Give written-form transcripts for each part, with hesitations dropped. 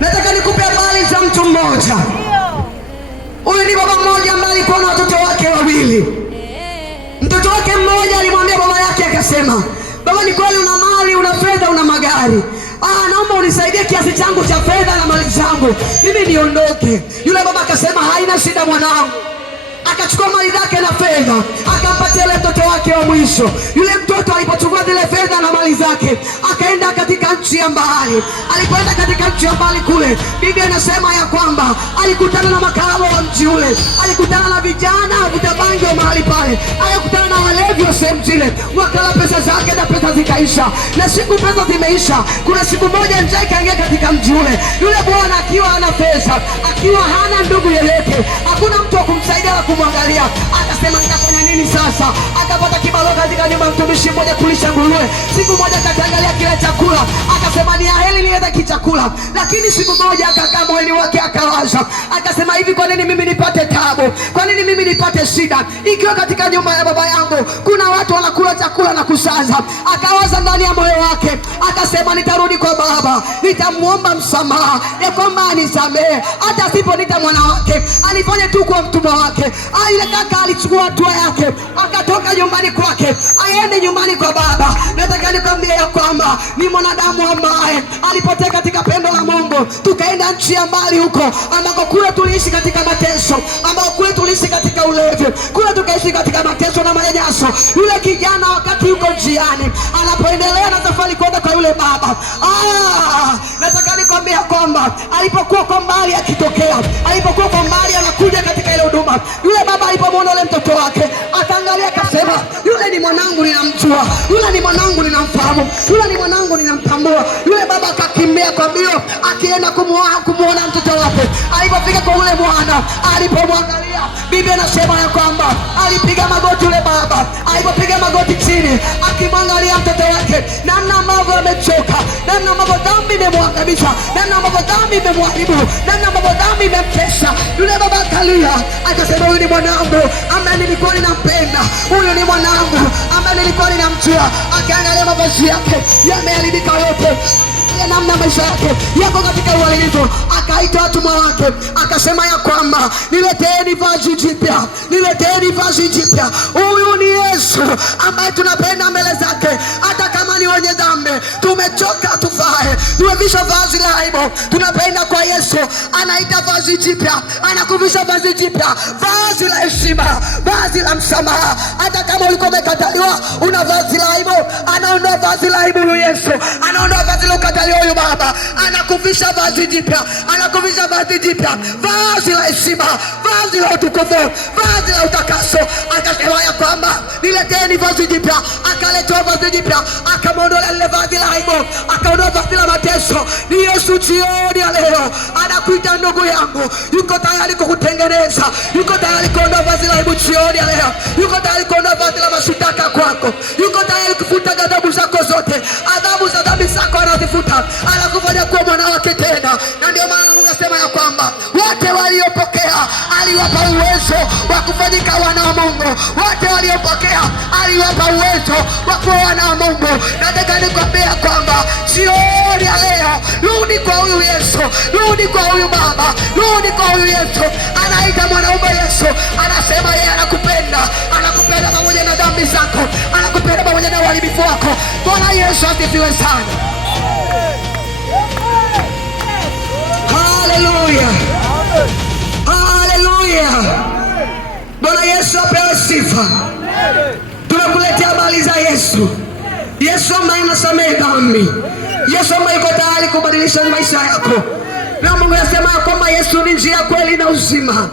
Nataka nikupe habari za mtu mmoja. Huyu ni baba mmoja ambaye alikuwa na watoto wake wawili. Mtoto wake mmoja alimwambia baba yake akasema, baba, ni kweli una mali, una fedha, una magari. Naomba unisaidie kiasi changu cha fedha na mali zangu mimi niondoke. Yule baba akasema, haina shida mwanangu. Akachukua mali zake na fedha akampatia yule mtoto wake wa mwisho. Yule mtoto alipochukua zile fedha na mali zake akaenda katika nchi ya mbali. Alipoenda katika nchi ya mbali kule, Biblia inasema ya kwamba alikutana na makahaba wa mji ule, alikutana na vijana vitabangi wa mahali pale, alikutana na walevi wa sehemu zile, wakala pesa zake na pesa zikaisha. Na siku pesa zimeisha, kuna siku moja njaa ikaingia katika mji ule. Yule bwana akiwa hana pesa, akiwa hana ndugu yeyote, hakuna mtu wa kumsaidia na kumwangalia, akasema nitafanya nini sasa? Akapata kibarua katika nyumba ya mtumishi mmoja kulisha nguruwe. Siku moja akaangalia kile chakula, akasema ni aheri niweze kichakula. Lakini siku moja akakaa moyoni wake akawaza, akasema hivi, kwa nini mimi nipate taabu? Kwa nini mimi nipate shida ikiwa katika nyumba ya baba yangu kuna watu wanakula chakula na kusaza? Akawaza ndani ya moyo wake, akasema nitarudi kwa baba, nitamuomba msamaha ya kwamba anisamehe, hata siponita mwana wake alifanya tu kwa mtumwa wake. Yule kaka alichukua hatua yake, akatoka nyumbani kwake aende nyumbani kwa baba. Nataka nikwambie ya kwamba ni mwanadamu ambaye alipotea katika pendo la Mungu. Tukaenda nchi ya mbali huko ambako kule tuliishi katika mateso, ambako kule tuliishi katika ulevi, kule tukaishi katika mateso na manyanyaso. Yule kijana wakati yuko njiani anapoendelea na safari kwenda kwa yule baba, nataka nikwambie ya kwamba alipokuwa kwa mbali akitokea, alipokuwa kwa mbali anakuja katika ile huduma, yule baba alipomwona yule mtoto wake akaangalia akasema, yule ni mwanangu ninamjua, yule ni mwanangu ninamfahamu, yule ni mwanangu ninamtambua. Yule baba akakimbia kwa mbio akienda kumuona mtoto wake. Alipofika kwa yule mwana, alipomwangalia, Biblia inasema ya kwamba alipiga magoti yule baba. Alipopiga magoti chini akimwangalia mtoto wake, namna ambavyo amechoka, namna ambavyo dhambi imemwangamiza, namna ambavyo dhambi imemharibu, namna ambavyo dhambi imemtesa, yule baba akalia akasema, huyu ni mwanangu ambaye nilikuwa ninampenda, huyu ni mwanangu ambaye nilikuwa ninamjua. Akaangalia mavazi yake yameharibika yote, namna maisha yake yako katika uharibifu. Akaita watumwa wake akasema ya kwamba nileteeni vazi jipya, nileteeni vazi jipya. Huyu ni Yesu ambaye tunapenda mbele zake, hata kama ni wenye dhambi, tumechoka tufae, tumevisha vazi la aibu, tunapenda kwa Yesu. Anaita vazi jipya, anakuvisha vazi jipya, vazi la heshima, vazi la msamaha. Hata kama ulikuwa umekataliwa, una vazi la aibu, anaondoa vazi la aibu. Yesu anaondoa vazi la ukataliwa. Huyu baba anakuvisha vazi jipya, anakuvisha vazi jipya, vazi la heshima, vazi la utukufu, vazi la utakaso. Akasema ya kwamba nileteni vazi jipya. Akaletewa vazi jipya, akamwondolea lile vazi la aibu, akaondoa vazi la mateso. Ni Yesu jioni ya leo anakuita ndugu yangu, yuko tayari kukutengeneza, yuko tayari kuondoa vazi la aibu jioni ya leo, yuko tayari kuondoa vazi la mashitaka kwako, yuko tayari kufuta ghadhabu zako zote, adhabu za dhambi zako anazifuta, anakufanya kuwa mwana wake tena. Na ndio maana Mungu anasema ya kwamba wote waliopokea aliwapa uwezo wa kufanyika wana wa Mungu. Wote waliopokea aliwapa uwezo wa kuwa wana wa Mungu. Nataka nikwambie kwamba jioni ya leo, rudi kwa huyu Yesu, rudi kwa huyu baba, rudi kwa huyu Yesu. Anaita mwanaume Yesu, anasema yeye anakupenda, anakupenda pamoja na dhambi zako, anakupenda pamoja na uharibifu wako. Bwana Yesu asifiwe sana. Haleluya, haleluya. Bwana Yesu apewe sifa. Tunakuletea habari za Yesu, Yesu ambaye anasamehe dhambi, Yesu ambaye yuko tayari kubadilisha maisha yako. Na Mungu anasema kwamba Yesu ni njia, kweli na uzima.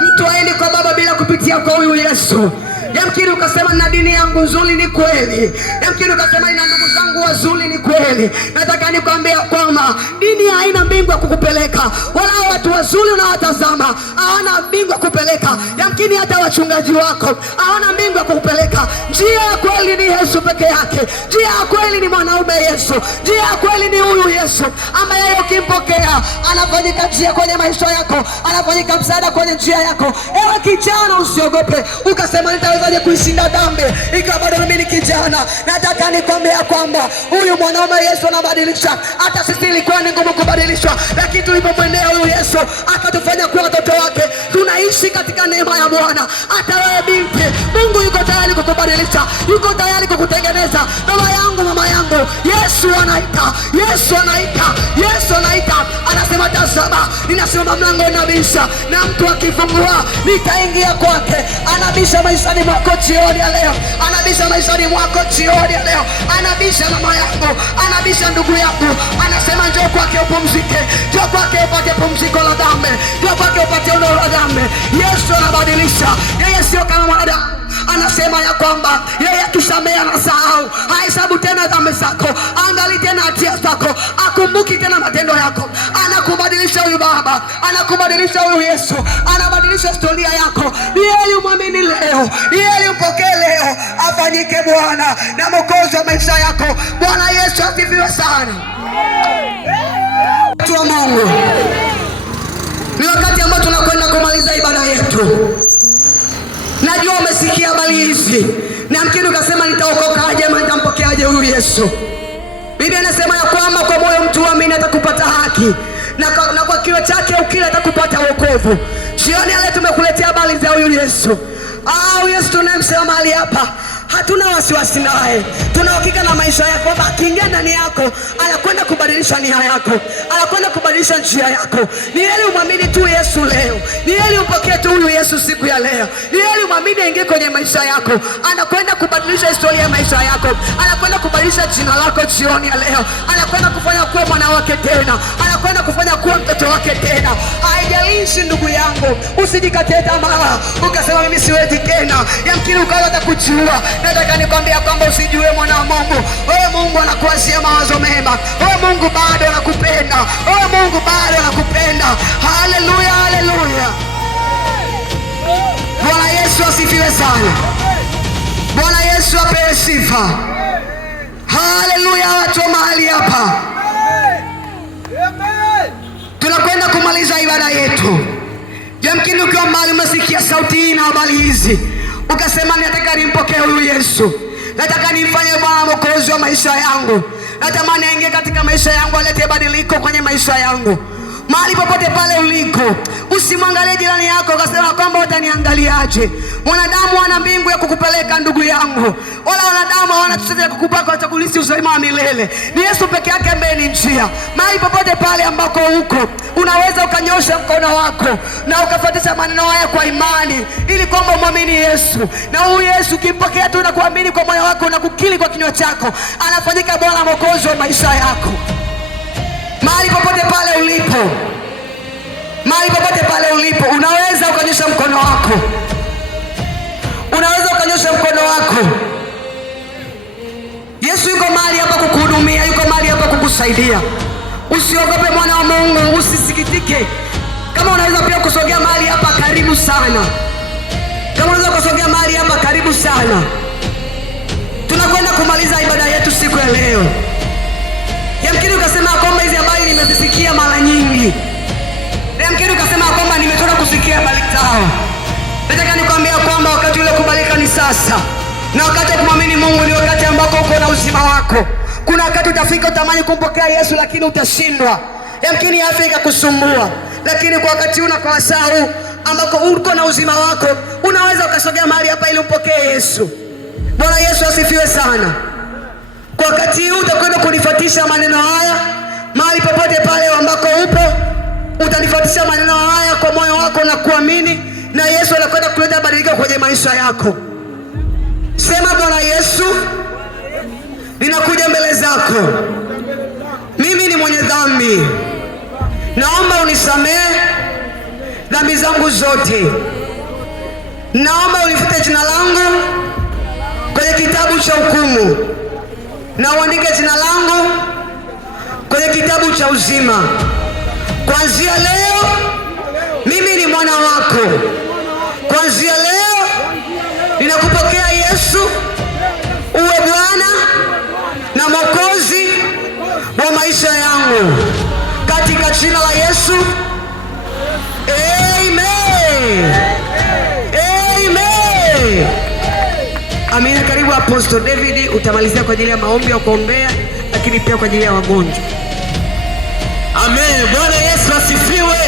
Mtu haendi kwa Baba bila kupitia kwa huyu Yesu. Yamkini ukasema na dini yangu nzuri, ni kweli. Yamkini ukasema ina ndugu zangu wazuri, ni kweli. Nataka nikwambia kwamba dini haina mbingu ya kukupeleka, wala watu wazuri unawatazama hawana mbingu ya kukupeleka. Yamkini hata wachungaji wako hawana mbingu ya kukupeleka. Njia ya kweli ni Yesu peke yake. Njia ya kweli ni mwanaume Yesu. Njia ya kweli ni huyu Yesu ambaye ukimpokea anafanyika njia kwenye maisha yako, anafanyika msaada kwenye njia yako. Ewe kijana, usiogope ukasema nitawezaje kuishinda dhambi ikiwa bado mimi ni kijana. Nataka nikwambia kwamba huyu mwanaume Yesu anabadilisha. Hata sisi ilikuwa ni ngumu kubadilishwa, lakini tulipomwendea huyu Yesu akatufanya kuwa watoto wake. Tunaishi katika neema ya Bwana. Hata wewe binti, Mungu yuko tayari kukubadilisha, yuko tayari kukutengeneza. Baba yangu, mama yangu, Yesu anaita, Yesu anaita, Yesu anaita. Anasema tazama, ninasimama mlango nabisha, na mtu akifungua nitaingia kwake. Anabisha maishani mwako jioni ya leo, anabisha maishani mwako jioni ya leo, anabisha mama yangu, anabisha ndugu yangu. Anasema njoo kwake upumzike, njoo kwake upate pumziko la dhambi, njoo kwake upate ondoleo la dhambi. Yesu anabadilisha. Yeye sio kama mwanadamu. Anasema ya kwamba yeye akisamehe anasahau, hahesabu tena dhambi zako, angali tena hatia zako, akumbuki tena matendo yako. Anakubadilisha huyu Baba, anakubadilisha huyu Yesu, anabadilisha historia yako. Ni yeye umwamini leo, ni yeye umpokee leo, afanyike Bwana na Mwokozi wa maisha yako. Bwana Yesu asifiwe sana. Watu wa Mungu, ni wakati ambao tunakwenda kumaliza ibada yetu. Najua umesikia habari hizi na mkini ukasema nitaokokaje ama nitampokeaje huyu Yesu. Biblia inasema ya kwamba kwa moyo mtu amini atakupata haki, na kwa kinywa chake ukila atakupata wokovu. Jioni leo tumekuletea habari za huyu Yesu. Yesu tunayemsema mahali hapa, hatuna wasiwasi naye. Tuna hakika na maisha yako kwamba akiingia ndani yako anakwenda kubadilisha nia yako, anakwenda kubadilisha njia yako. Ni heri umwamini tu Yesu leo, ni heri umpokee tu huyu Yesu siku ya leo, ni heri umwamini aingie kwenye maisha yako. Anakwenda kubadilisha historia ya maisha yako, anakwenda kubadilisha jina lako jioni ya leo, anakwenda kufanya kuwa mwana wake tena, anakwenda kufanya kuwa mtoto wake tena. Haijalishi ndugu yangu, usijikatie tamaa ukasema mimi siwezi tena, yamkini ukawa atakujiua. Nataka nikwambia kwamba usijue mwana wa Mungu, wewe Mungu anakuwazia mawazo mema, wewe Mungu bado anakupenda, wewe Mungu bado anakupenda. Haleluya, haleluya. Bwana Yesu asifiwe sana. Bwana Yesu apewe sifa. Haleluya. Watu wa mahali hapa tunakwenda kumaliza ibada yetu. Yamkini ukiwa mbali umesikia sauti hii na habari hizi ukasema nataka nimpokee huyu Yesu, nataka nimfanye Bwana Mwokozi wa maisha yangu, natamani aingie katika maisha yangu, alete badiliko kwenye maisha yangu. Mahali popote pale uliko, usimwangalie jirani yako ukasema kwamba utaniangaliaje. Mwanadamu ana mbingu ya kukupeleka ndugu yangu, wala wanadamu hawana chochote ya kukupaka cha kulisi uzima wa milele. Ni Yesu peke yake ambaye ni njia. Mahali popote pale ambako uko, unaweza ukanyosha mkono wako na ukafuatisha maneno haya kwa imani, ili kwamba umwamini Yesu. Na huyu Yesu ukimpokea tu na kuamini kwa moyo wako na kukiri kwa kinywa chako, anafanyika Bwana Mwokozi wa maisha yako. Mahali popote pale ulipo, mahali popote pale ulipo, unaweza ukanyosha mkono wako, unaweza ukanyosha mkono wako. Yesu yuko mahali hapa kukuhudumia, yuko mahali hapa kukusaidia. Usiogope mwana wa Mungu, usisikitike. Kama unaweza pia kusogea mahali hapa, karibu sana. Kama unaweza kusogea mahali hapa, karibu sana. Tunakwenda kumaliza ibada yetu siku ya leo. Yamkini ukasema kwamba hizi habari nimezisikia mara nyingi. Yamkini ukasema kwamba nimetoka kusikia habari zao. Nataka nikwambia kwamba wakati ule kubalika ni sasa. Na wakati wa kumwamini Mungu ni wakati ambako uko na uzima wako. Kuna wakati utafika utamani kumpokea Yesu lakini utashindwa. Yamkini afya ikakusumbua. Lakini kwa wakati una kwa saa huu ambako uko na uzima wako, unaweza ukasogea mahali hapa ili umpokee Yesu. Bwana Yesu asifiwe sana. Kwa wakati huu utakwenda kunifuatisha maneno haya mahali popote pale ambako upo, utanifuatisha maneno haya kwa moyo wako na kuamini, na Yesu anakwenda kuleta badiliko kwenye maisha yako. Sema, Bwana Yesu, ninakuja mbele zako. Mimi ni mwenye dhambi. Naomba unisamehe dhambi zangu zote. Naomba ulifute jina langu kwenye kitabu cha hukumu, na uandike jina langu kwenye kitabu cha uzima. Kuanzia leo mimi ni mwana wako. Kuanzia leo ninakupokea Yesu, uwe Bwana na Mwokozi wa maisha yangu. jina la Yesu. Amen. Amen. Amina. Karibu Apostle David, utamalizia kwa ajili ya maombi ya kuombea, lakini pia kwa ajili ya wagonjwa. Amen. Bwana Yesu asifiwe.